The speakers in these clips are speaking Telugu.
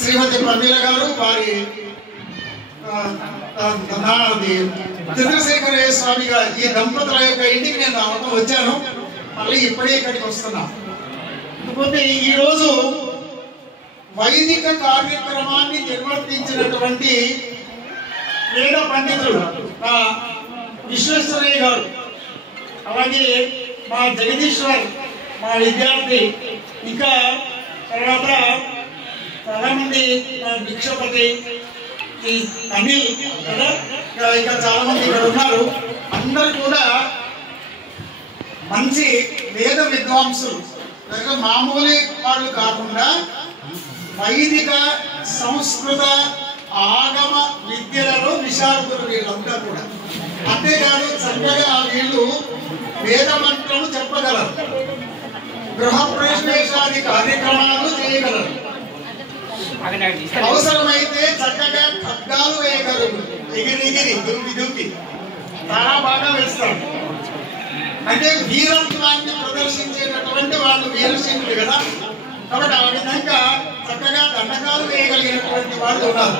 శ్రీమతి ప్రమీల గారు వారి చంద్రశేఖరయ్య స్వామి గారు ఈ దంపతుల యొక్క ఇంటికి నేను రావడం వచ్చాను. మళ్ళీ ఇప్పుడే ఇక్కడికి వస్తున్నా. కాకపోతే ఈరోజు వైదిక కార్యక్రమాన్ని నిర్వర్తించినటువంటి వేద పండితులు మా విశ్వేశ్వరయ్య గారు, అలాగే మా జగదీశ్వర్ మా విద్యార్థి, ఇంకా తర్వాత చాలామంది మా భిక్షపతి అనిల్ కదా, ఇంకా చాలా మంది ఇక్కడ ఉన్నారు. అందరూ కూడా మంచి వేద విద్వాంసులు, మామూలు వాళ్ళు కాకుండా వైదిక సంస్కృత ఆగమ విద్యలలో విశారదులు వీళ్ళంతా కూడా. అంతేకాదు చక్కగా వీళ్ళు వేద మంత్రము చెప్పగలరు, గృహప్రవేశాది కార్యక్రమాలు చేయగలరు, అవసరమైతే చక్కగా ఖడ్గాలు వేయగలరు, ఎగిరి దూకి దూకి చాలా బాగా వేస్తారు. అంటే వీరత్వాన్ని ప్రదర్శించేటటువంటి వాళ్ళు వీరశైవులు కదా. కాబట్టి ఆ విధంగా చక్కగా దండకాలు వేయగలిగినటువంటి వాళ్ళు ఉన్నారు.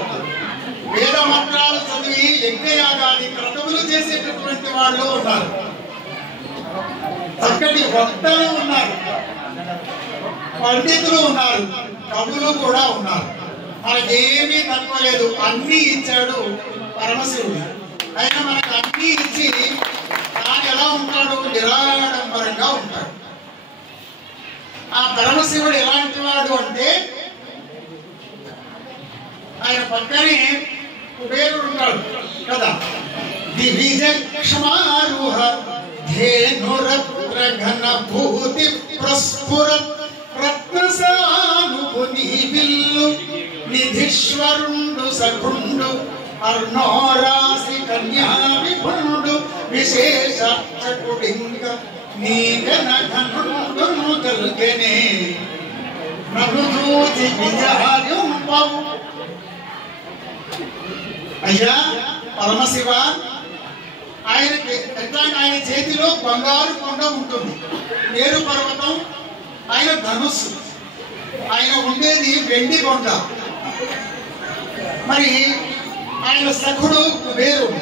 వేద మంత్రాలు చదివి యజ్ఞయాగాది క్రతువులు చేసేటటువంటి వాళ్ళు ఉన్నారు. చక్కటి వక్తలు ఉన్నారు, పండితులు ఉన్నారు, కవులు కూడా ఉన్నారు. మనకేమీ తక్కువ లేదు, అన్నీ ఇచ్చాడు పరమశివుడు. ఆయన మనకు అన్నీ ఇచ్చి తాను ఎలా ఉంటాడు, నిరాడంబరంగా ఉంటాడు. ఆ పరమశివుడు ఎలాంటి వాడు అంటే ఆయన పక్కనే కుబేరుడు ఉంటాడు కదా. దివిజక్షమారుహ ధేనురఘన భూతి ప్రస్ఫురత్ రత్నసానుభుని బిల్లు నిధిశ్వరుండు సఖుండు అర్ణోరాసి కన్యా విభుండు విశేషకుడింగ నీగనఘనుండును కల్గెనే నలుదూచి విజహార్యుంపవు. అయ్యా పరమశివ, ఆయనకి ఎట్లా, ఆయన చేతిలో బంగారు కొండ ఉంటుంది, మేరు పర్వతం ఆయన ధనుస్సు, ఆయన ఉండేది వెండి కొండ. మరి ఆయన సఖుడు కుబేరుడు,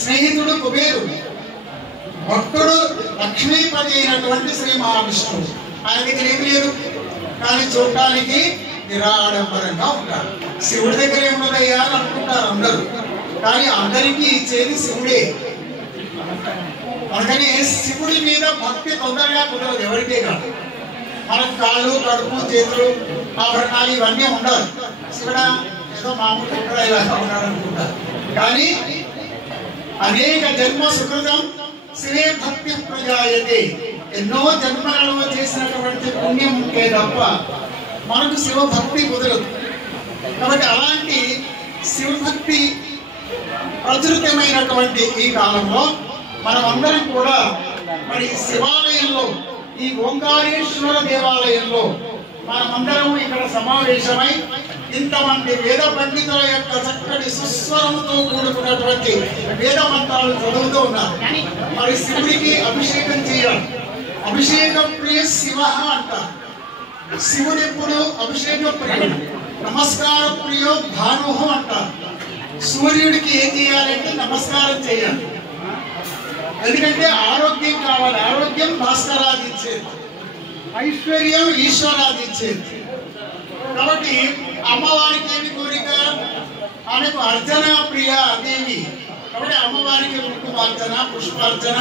స్నేహితుడు కుబేరుడు, భక్తుడు లక్ష్మీపతి అయినటువంటి శ్రీ మహావిష్ణువు. ఆయన దగ్గర ఏమి లేదు, కానీ చూడటానికి నిరాడంబరంగా ఉంటారు. శివుడి దగ్గర ఏమున్నదయ్యా అని అనుకుంటారు అందరూ, కానీ అందరికీ ఇచ్చేది శివుడే. అందుకని శివుడి మీద భక్తి తొందరగా కుదరదు ఎవరికే కాదు. మనకు కాళ్ళు, కడుపు, చేతులు, ఆభరణాలు ఇవన్నీ ఉండాలి. శివుడా ఏదో మామూలు ఇలా ఉన్నారనుకుంటారు, కానీ అనేక జన్మ సుకృతం శివే భక్తి ప్రజాయతే. ఎన్నో జన్మలలో చేసినటువంటి పుణ్యం ఉంటే తప్ప మనకు శివభక్తి కుదరదు. కాబట్టి అలాంటి శివభక్తి ప్రచురితమైనటువంటి ఈ కాలంలో మనమందరం కూడా మరి శివాలయంలో, ఈ ఓంకారేశ్వర దేవాలయంలో మనమందరం ఇక్కడ సమావేశమై ఇంతమంది వేద పండితుల యొక్క చక్కటి సుస్వరముతో కూడుకున్నటువంటి వేద మంత్రాలు చదువుతూ ఉన్నారు. మరి శివుడికి అభిషేకం చేయాలి. అభిషేక ప్రియ శివ అంటారు. శివుడు ఎప్పుడు అభిషేక ప్రియుడు, నమస్కార ప్రియో భాను అంటారు. సూర్యుడికి ఏం చేయాలంటే నమస్కారం చేయాలి. ఎందుకంటే ఆరోగ్యం కావాలి. ఆరోగ్యం భాస్కరాదిచ్చేది, ఐశ్వర్యం ఈశ్వరాదిచ్చేది. కాబట్టి అమ్మవారికి ఏమి కోరిక, ఆమెకు అర్చన ప్రియ దేవి. కాబట్టి అమ్మవారికి కుంకుమార్చన, పుష్పార్చన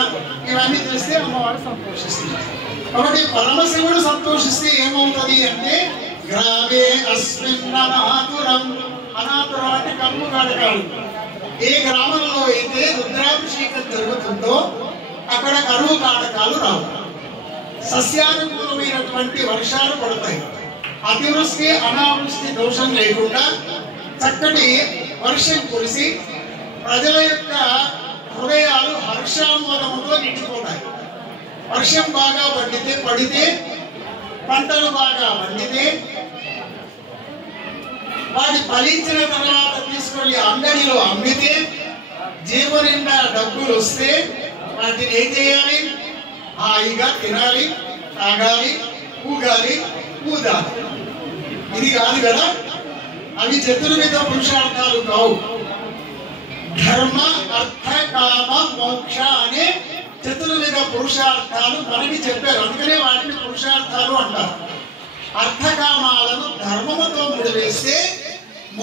ఇవన్నీ చేస్తే అమ్మవారు సంతోషిస్తుంది. కాబట్టి పరమశివుడు సంతోషిస్తే ఏమవుతుంది అంటే గ్రామే అస్మిన్ అనాతురం. అనాతురం అంటే కమ్ము కాడకాలు. ఏ గ్రామంలో అయితే రుద్రాభిషేకం జరుగుతుందో అక్కడ కరువు కాటకాలు రావు, సస్యానుకూలమైనటువంటి వర్షాలు పడతాయి. అతివృష్టి అనావృష్టి దోషం లేకుండా చక్కటి వర్షం కురిసి ప్రజల యొక్క హృదయాలు హర్షామోదముతో నిండిపోతాయి. వర్షం బాగా పడితే పంటలు బాగా పండితే వాటి ఫలించిన తర్వాత తీసుకెళ్లి అంగడిలో అమ్మితే జేబు నిండా డబ్బులు వస్తే వాటిని ఏం చేయాలి, హాయిగా తినాలి, తాగాలి, ఊగాలి, ఊదాలి. ఇది కాదు కదా, అవి చతుర్విధ పురుషార్థాలు కావు. ధర్మ అర్థ కామ మోక్ష అనే చతుర్విధ పురుషార్థాలు మనకి చెప్పారు, అందుకనే వాటిని పురుషార్థాలు అంటారు. అర్థకామాలను ధర్మముతో ముడివేస్తే